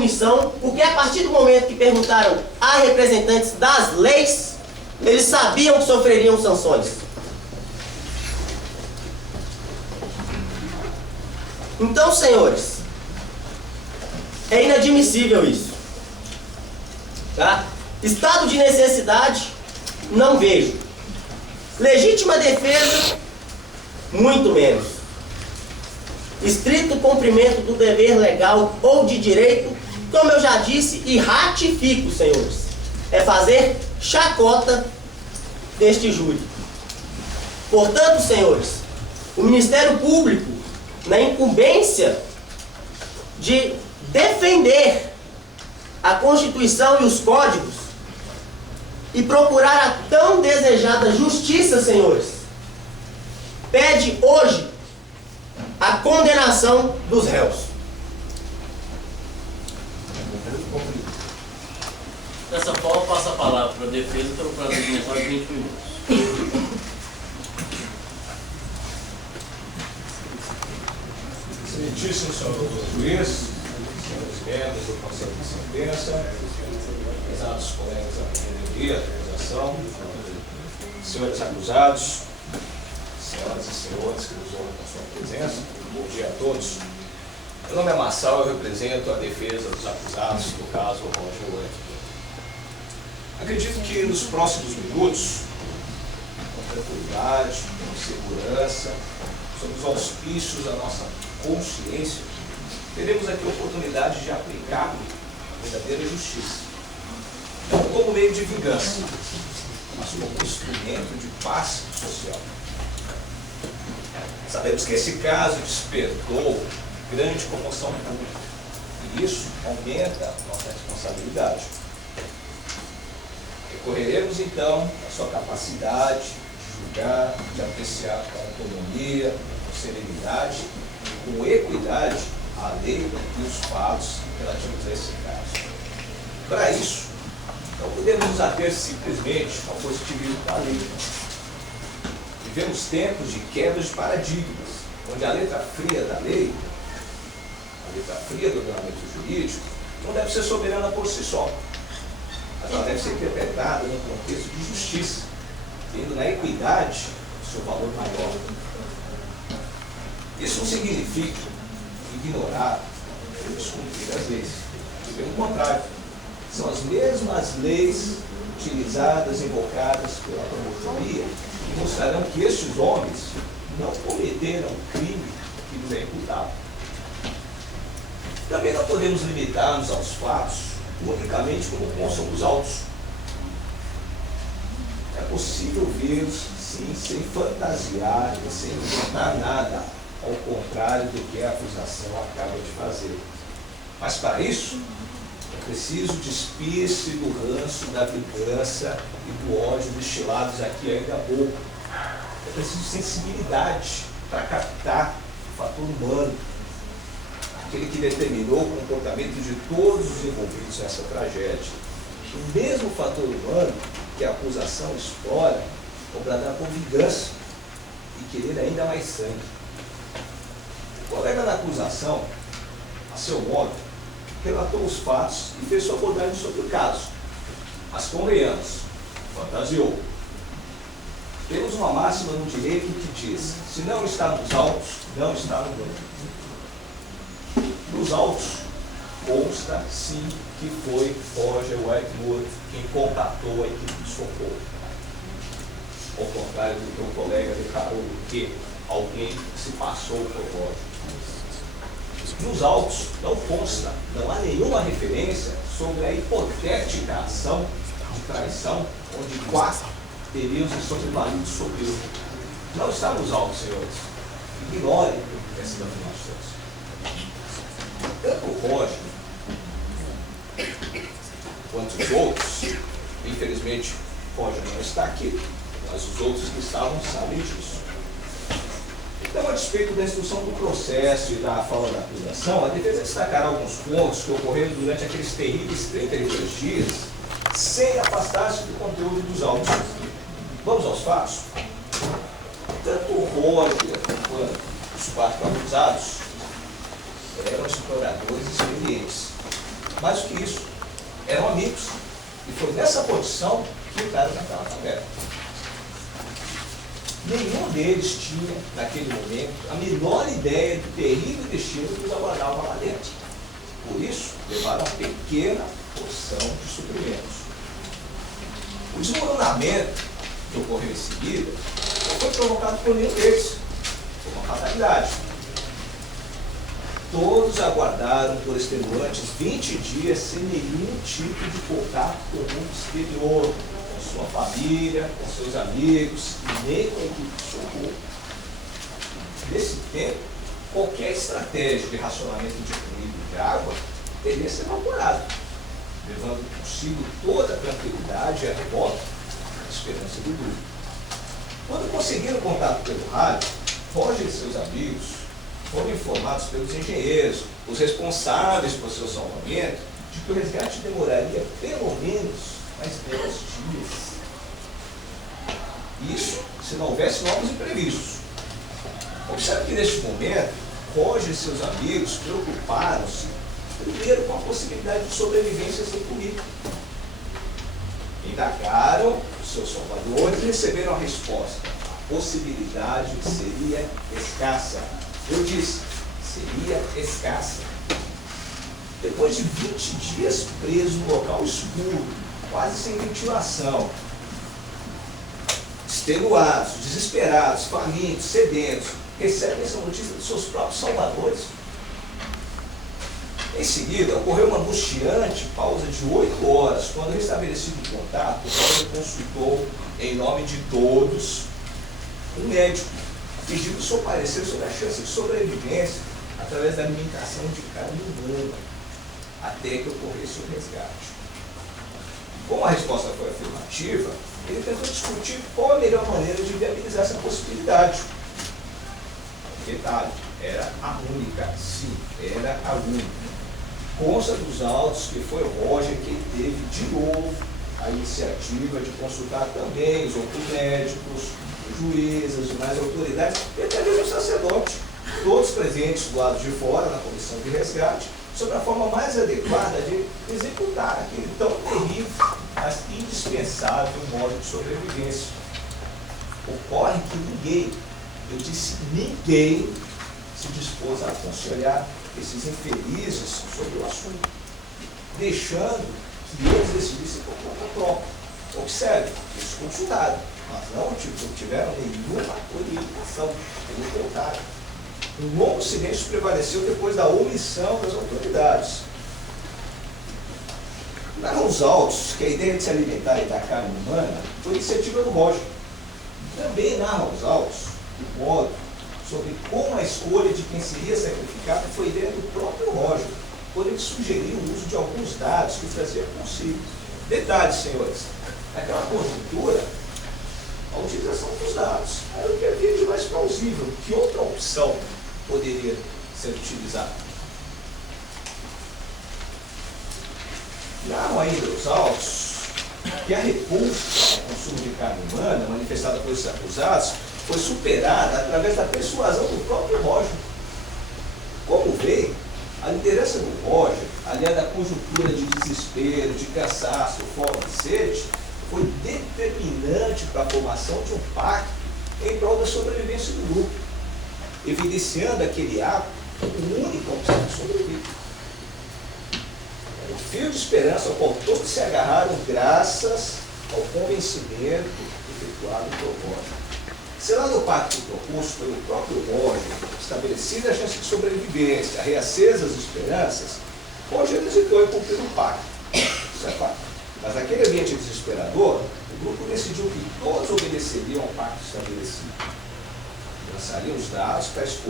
punição, porque a partir do momento que perguntaram a representantes das leis, eles sabiam que sofreriam sanções. Então, senhores, é inadmissível isso. Tá? Estado de necessidade, não vejo. Legítima defesa, muito menos. Estrito cumprimento do dever legal ou de direito, como eu já disse e ratifico, senhores, é fazer chacota deste júri. Portanto, senhores, o Ministério Público, na incumbência de defender a Constituição e os códigos e procurar a tão desejada justiça, senhores, pede hoje a condenação dos réus. Dessa forma, passa a palavra para a defesa pelo prazo de mensalidade de 20 minutos. Excelentíssimo senhor doutor juiz, senhores membros do Conselho de Sentença, prezados colegas da maioria da organização, senhores acusados, senhoras e senhores que nos honram com a sua presença, bom dia a todos. Meu nome é Marçal, eu represento a defesa dos acusados do caso Roger Whitmore. Acredito que nos próximos minutos, com tranquilidade, com segurança, sob os auspícios da nossa consciência, teremos aqui a oportunidade de aplicar a verdadeira justiça. Não como meio de vingança, mas como instrumento de paz social. Sabemos que esse caso despertou grande comoção pública e isso aumenta a nossa responsabilidade. Recorreremos então à sua capacidade de julgar, de apreciar com autonomia, com serenidade, com equidade a lei e os fatos relativos a esse caso. Para isso, não podemos nos ater simplesmente ao positivismo da lei. Vivemos tempos de quebra de paradigmas, onde a letra fria da lei, a letra fria do ordenamento jurídico, não deve ser soberana por si só, mas ela deve ser interpretada num contexto de justiça, tendo na equidade o seu valor maior. Isso não significa ignorar ou descumprir as leis. Pelo contrário, são as mesmas leis utilizadas, invocadas pela promotoria, que mostrarão que estes homens não cometeram crime que lhes é imputado. Também não podemos limitar-nos aos fatos unicamente como constam os autos. É possível vê-los, sim, sem fantasiar e sem inventar nada, ao contrário do que a acusação acaba de fazer. Mas para isso, é preciso despir-se do ranço, da vingança e do ódio destilados aqui ainda há pouco. É preciso sensibilidade para captar o fator humano, aquele que determinou o comportamento de todos os envolvidos nessa tragédia. O mesmo fator humano que a acusação explora para bradar por vingança e querer ainda mais sangue. O colega da acusação, a seu modo, relatou os fatos e fez sua abordagem sobre o caso. Mas convenhamos, fantasiou. Temos uma máxima no direito que diz: se não está nos autos, não está no banco. Nos autos, consta sim que foi Roger Whitmore quem contatou a equipe de socorro. Ao contrário do que o colega declarou que alguém se passou por Roger. Nos autos não consta, não há nenhuma referência sobre a hipotética ação de traição, onde 4 teriam se sobrevalido sobre ele. Não está nos autos, senhores. Ignorem essas afirmações. Tanto o Roger quanto os outros, infelizmente, Roger não está aqui, mas os outros que estavam sabem disso. Então, a despeito da instrução do processo e da fala da acusação, a defesa destacará alguns pontos que ocorreram durante aqueles terríveis 32 dias, sem afastar-se do conteúdo dos autos. Vamos aos fatos? Tanto o Roger quanto os 4 acusados eram exploradores experientes. Mais do que isso, eram amigos. E foi nessa condição que entraram naquela favela. Nenhum deles tinha, naquele momento, a menor ideia do terrível destino que os aguardava lá dentro. Por isso, levaram uma pequena porção de suprimentos. O desmoronamento que ocorreu em seguida não foi provocado por nenhum deles. Foi uma fatalidade. Todos aguardaram por extenuantes 20 dias sem nenhum tipo de contato com o mundo exterior, com sua família, com seus amigos, e nem com a equipe de socorro. Nesse tempo, qualquer estratégia de racionamento de comida e de água teria sido evaporada, levando consigo toda a tranquilidade e a revolta, a esperança do grupo. Quando conseguiram contato pelo rádio, Roger e seus amigos foram informados pelos engenheiros, os responsáveis por seu salvamento, de que o resgate demoraria pelo menos mais 10 dias. Isso se não houvesse novos imprevistos. Observe que neste momento, Roger e seus amigos preocuparam-se primeiro com a possibilidade de sobrevivência sem comida. Indagaram os seus salvadores e receberam a resposta. A possibilidade seria escassa. Eu disse, seria escassa. Depois de 20 dias presos no local escuro, quase sem ventilação, extenuados, desesperados, famintos, sedentos, recebem essa notícia dos seus próprios salvadores. Em seguida, ocorreu uma angustiante pausa de 8 horas, quando restabelecido o contato, o Roger consultou, em nome de todos, um médico, pedindo seu parecer sobre a chance de sobrevivência através da alimentação de carne humana, até que ocorresse o resgate. Como a resposta foi afirmativa, ele tentou discutir qual a melhor maneira de viabilizar essa possibilidade. Detalhe, era a única, sim, era a única. Consta dos autos que foi Roger quem teve de novo a iniciativa de consultar também os outros médicos, os juízes, as demais autoridades e até mesmo o sacerdote, todos presentes do lado de fora na comissão de resgate, sobre a forma mais adequada de executar aquele tão terrível, mas indispensável modo de sobrevivência. Ocorre que ninguém, eu disse ninguém, se dispôs a aconselhar esses infelizes sobre o assunto, deixando que eles decidissem por conta própria. Observe, eles consultaram, mas não tiveram nenhuma orientação, pelo contrário. Um longo silêncio prevaleceu depois da omissão das autoridades. Narram os autos que a ideia de se alimentar da carne humana foi iniciativa do Roger. Também narram os autos o modo sobre como a escolha de quem seria sacrificado foi ideia do próprio Roger, quando ele sugeriu o uso de alguns dados que trazia consigo. Detalhes, senhores, naquela conjuntura, a utilização dos dados era o que havia de mais plausível. Que outra opção poderia ser utilizada? Narram ainda os autos que a repulsa ao consumo de carne humana, manifestada por esses acusados, foi superada através da persuasão do próprio Roger. Como veio, a liderança do Roger, aliada à conjuntura de desespero, de cansaço, fome e sede, foi determinante para a formação de um pacto em prol da sobrevivência do grupo, evidenciando aquele ato como única opção de sobrevivência. O fio de esperança ao qual todos se agarraram graças ao convencimento efetuado pelo Roger. Selado o pacto proposto pelo próprio Roger, estabelecida a chance de sobrevivência, reacesas as esperanças, Roger hesitou em cumprir o pacto. Isso é fato. Mas naquele ambiente desesperador, o grupo decidiu que todos obedeceriam ao pacto estabelecido. Lançariam os dados para escolher